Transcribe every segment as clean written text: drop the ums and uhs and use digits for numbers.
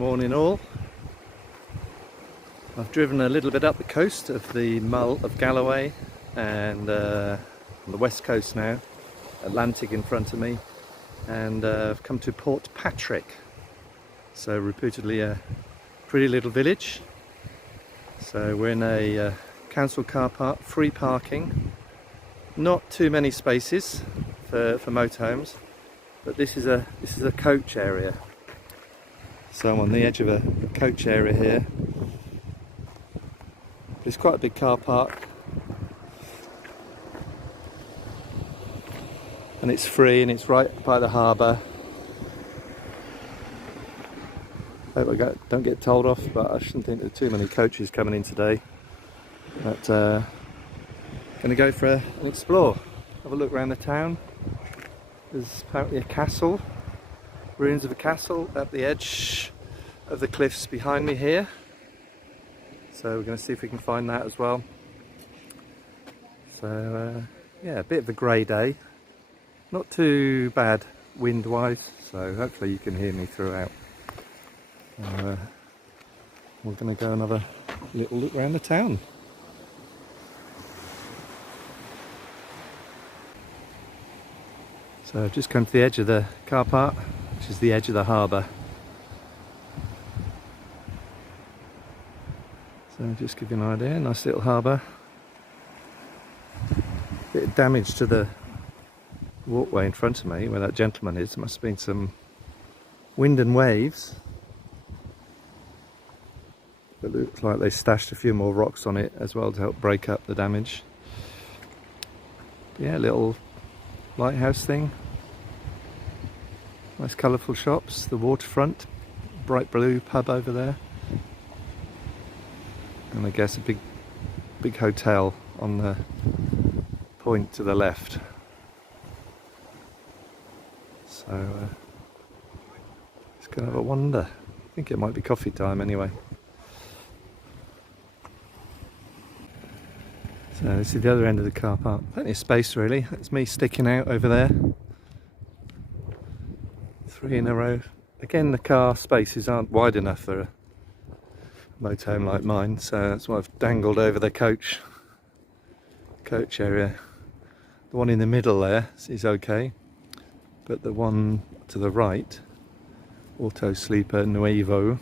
Morning all. I've driven a little bit up the coast of the Mull of Galloway and on the west coast now, Atlantic in front of me, and I've come to Portpatrick, so reputedly a pretty little village. So we're in a council car park, free parking, not too many spaces for motorhomes, but this is a coach area. So I'm on the edge of a coach area here. It's quite a big car park, and it's free and it's right by the harbour. Hope I don't get told off, but I shouldn't think there are too many coaches coming in today. But going to go for an explore, have a look around the town. There's apparently a castle, ruins of a castle at the edge of the cliffs behind me here. So we're going to see if we can find that as well. So yeah, a bit of a grey day, not too bad wind wise, so hopefully you can hear me throughout. We're going to go and have a little look around the town. So I've just come to the edge of the car park, which is the edge of the harbour. So just give you an idea, nice little harbour. Bit of damage to the walkway in front of me where that gentleman is. There must have been some wind and waves. It looks like they stashed a few more rocks on it as well to help break up the damage. But yeah, little lighthouse thing. Nice colourful shops, the waterfront, bright blue pub over there. And I guess a big hotel on the point to the left. So it's kind of a wonder. I think it might be coffee time anyway. So this is the other end of the car park. Plenty of space really. That's me sticking out over there. 3 in a row. Again, the car spaces aren't wide enough for a motorhome like mine, so that's why I've dangled over the coach area. The one in the middle there is okay, but the one to the right, Auto Sleeper Nuevo,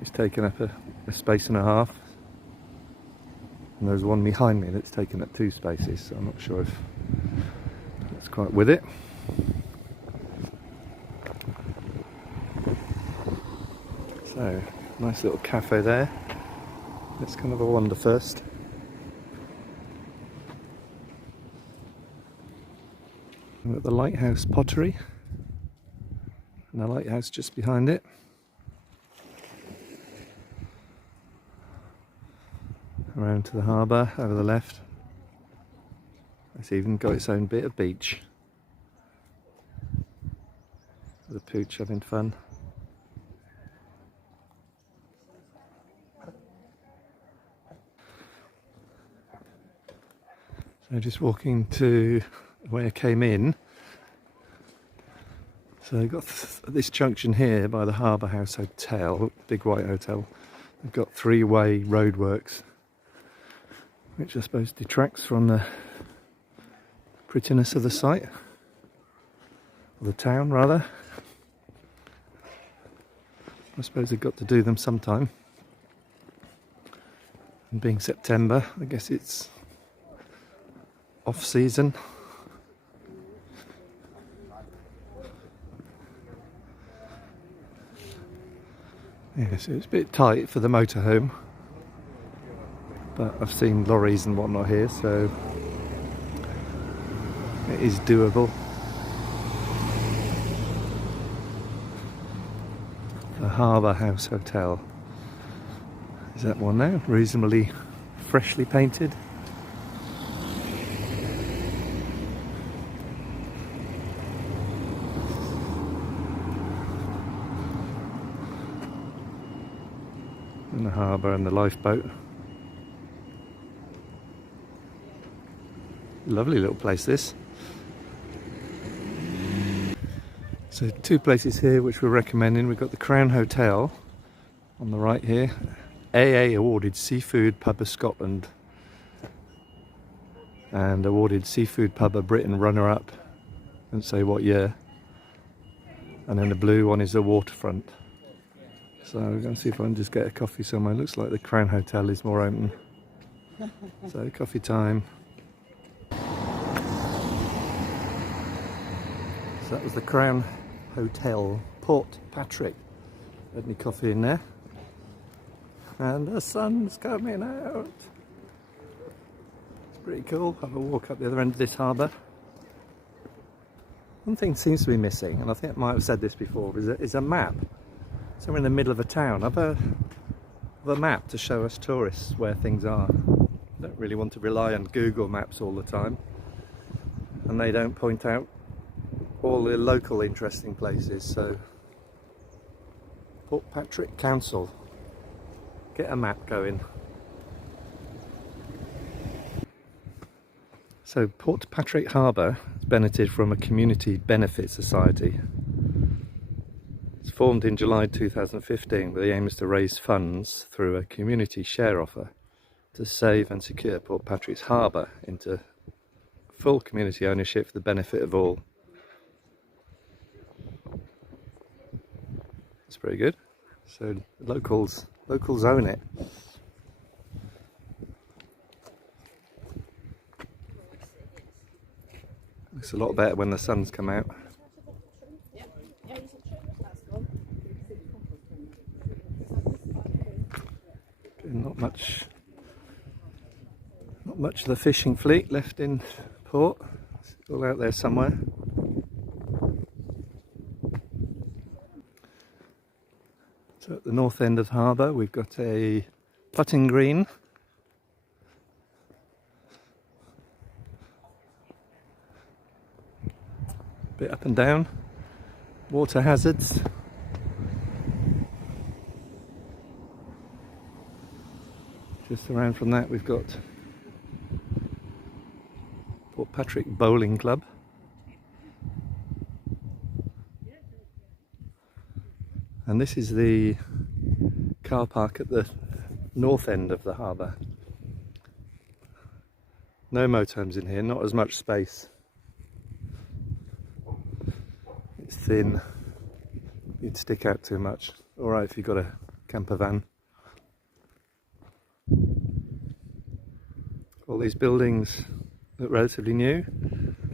is taking up a space and a half, and there's one behind me that's taken up 2 spaces, so I'm not sure if that's quite with it. So nice little cafe there. Let's kind of a wander first. We've got the lighthouse pottery and the lighthouse just behind it. Around to the harbour over the left. It's even got its own bit of beach. The pooch having fun. So just walking to where I came in. So they've got this junction here by the Harbour House Hotel, big white hotel. They've got 3-way roadworks, which I suppose detracts from the prettiness of the site, or the town rather. I suppose they've got to do them sometime. And being September, I guess it's off season. Yeah, so it's a bit tight for the motorhome, but I've seen lorries and whatnot here, so it is doable. The Harbour House Hotel is that one now, reasonably freshly painted. And the harbour and the lifeboat. Lovely little place this. So So two places here which we're recommending. We've got the Crown Hotel on the right here, AA awarded Seafood Pub of Scotland and awarded Seafood Pub of Britain runner-up, didn't say what year. And then the blue one is the waterfront. So we're going to see if I can just get a coffee somewhere. Looks like the Crown Hotel is more open. So coffee time. So that was the Crown Hotel, Portpatrick. Had me coffee in there. And the sun's coming out. It's pretty cool. Have a walk up the other end of this harbour. One thing seems to be missing, and I think I might have said this before, is a map. Somewhere in the middle of a town. Have a map to show us tourists where things are. I don't really want to rely on Google Maps all the time, and they don't point out all the local interesting places. So Portpatrick Council, get a map going. So Portpatrick Harbour has benefited from a community benefit society. It's formed in July 2015 with the aim is to raise funds through a community share offer to save and secure Portpatrick's harbour into full community ownership for the benefit of all. That's pretty good. So locals own it. Looks a lot better when the sun's come out. Not much of the fishing fleet left in port. It's all out there somewhere. So at the north end of the harbour we've got a putting green. Bit up and down. Water hazards. Just around from that we've got Portpatrick Bowling Club. And this is the car park at the north end of the harbour. No motorhomes in here, not as much space. It's thin, you'd stick out too much. Alright if you've got a camper van. All these buildings look relatively new.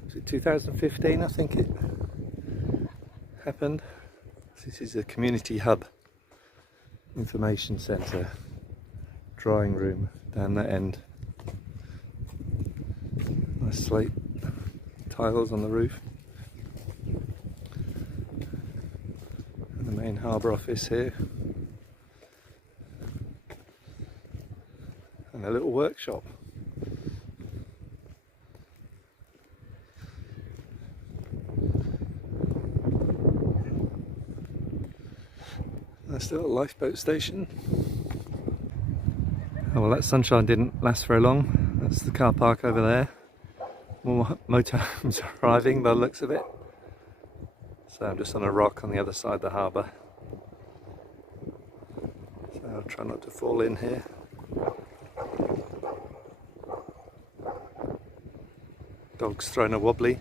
Was it 2015 I think it happened? This is a community hub, information centre, drawing room down that end. Nice slate tiles on the roof. And the main harbour office here. And a little workshop. Nice little lifeboat station. Oh well, that sunshine didn't last very long. That's the car park over there. More motorhomes arriving by the looks of it. So I'm just on a rock on the other side of the harbour. So I'll try not to fall in here. Dog's throwing a wobbly.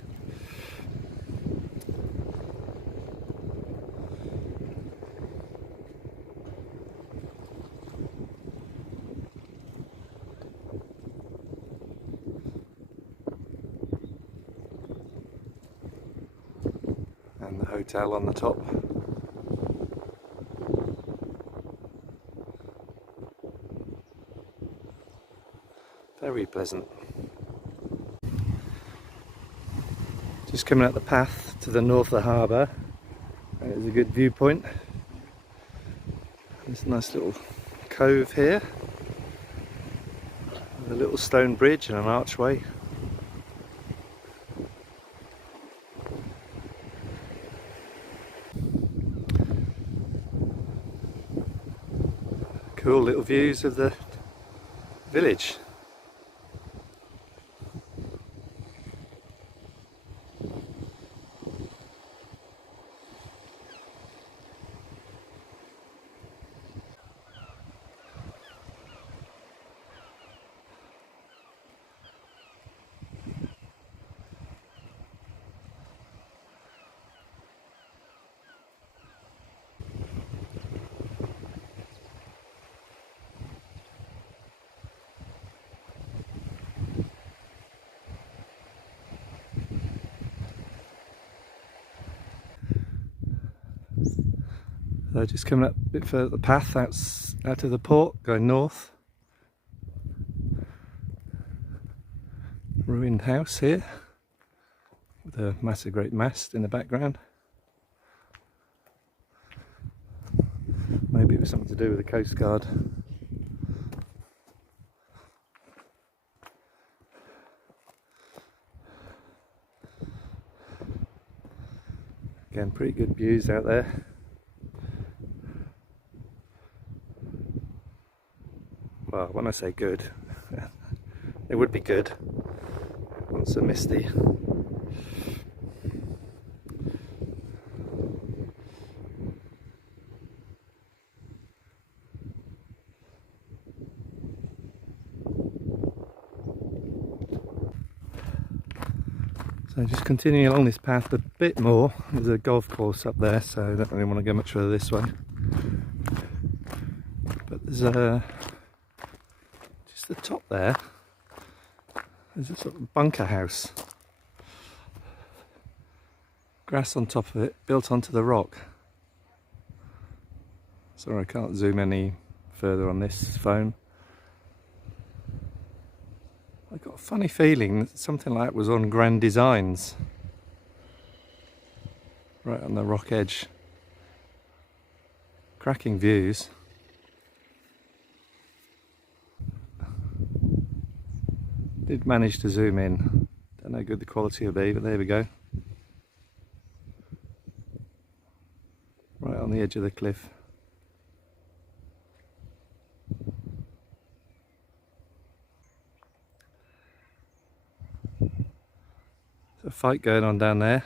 And the hotel on the top. Very pleasant. Just coming up the path to the north of the harbour. There's a good viewpoint. There's a nice little cove here. With a little stone bridge and an archway. Cool little views of the village. So just coming up a bit further the path out of the port, going north. Ruined house here with a massive great mast in the background. Maybe it was something to do with the Coast Guard. Again, pretty good views out there. Well, when I say good, it would be good once so misty. So just continuing along this path a bit more. There's a golf course up there, so I don't really want to go much further this way. But there's just the top there. There's a sort of bunker house. Grass on top of it, built onto the rock. Sorry, I can't zoom any further on this phone. I got a funny feeling that something like that was on Grand Designs. Right on the rock edge. Cracking views. Did manage to zoom in. Don't know how good the quality will be, but there we go. Right on the edge of the cliff. There's a fight going on down there.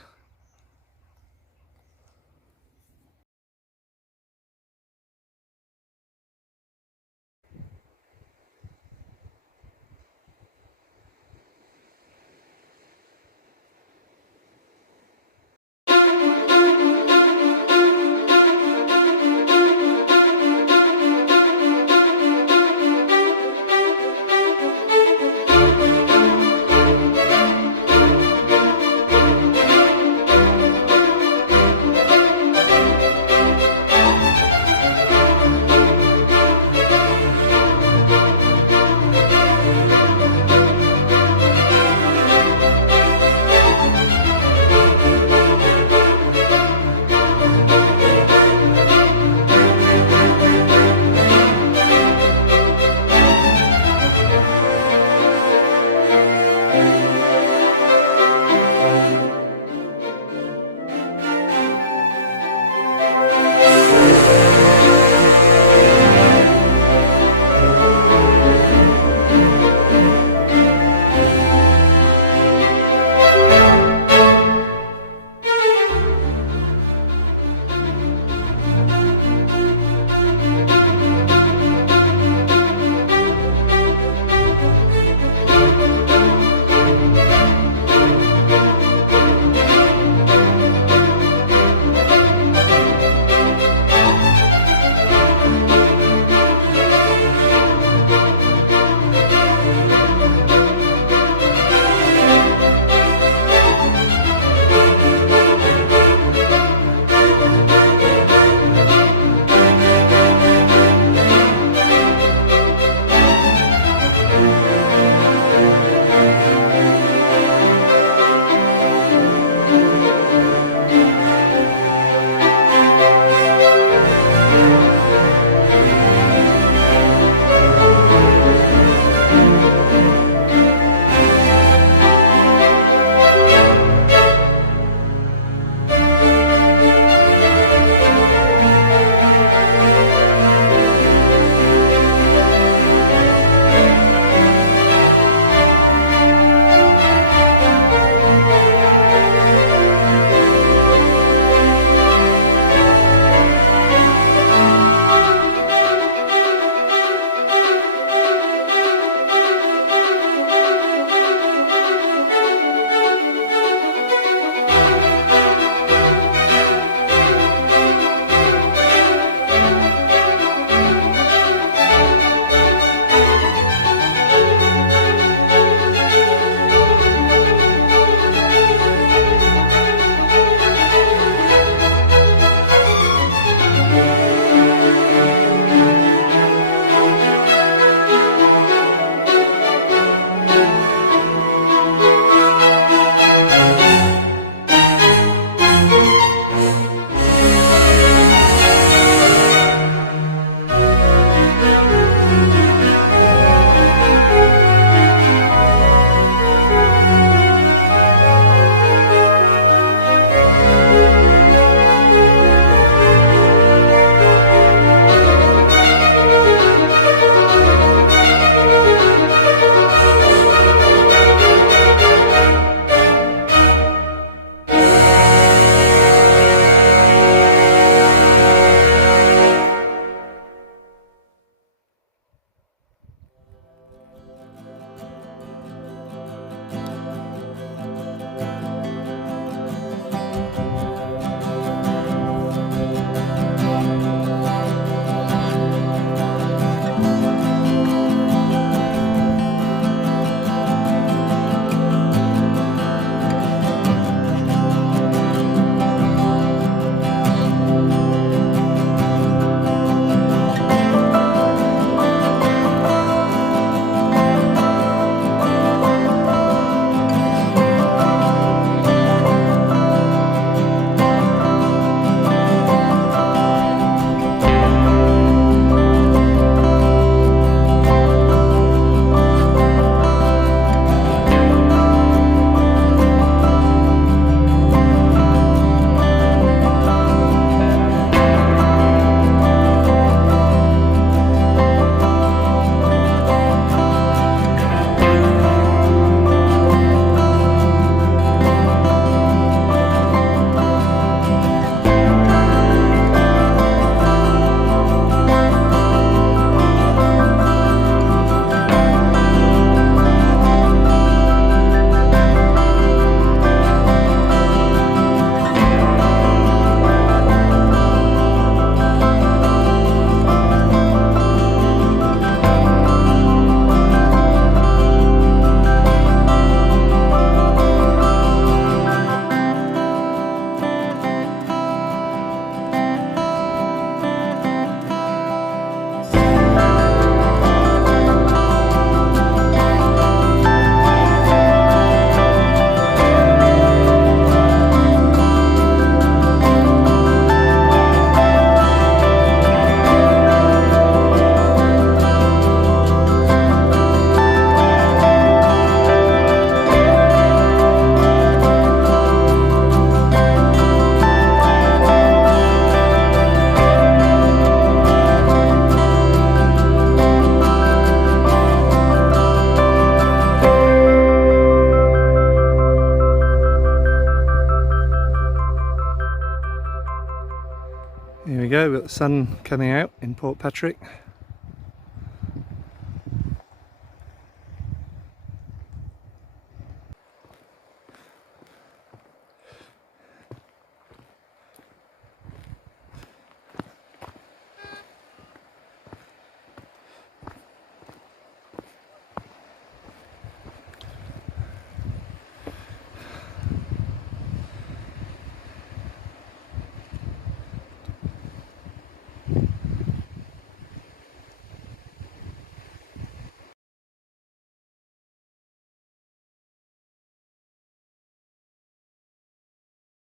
sun coming out in Portpatrick.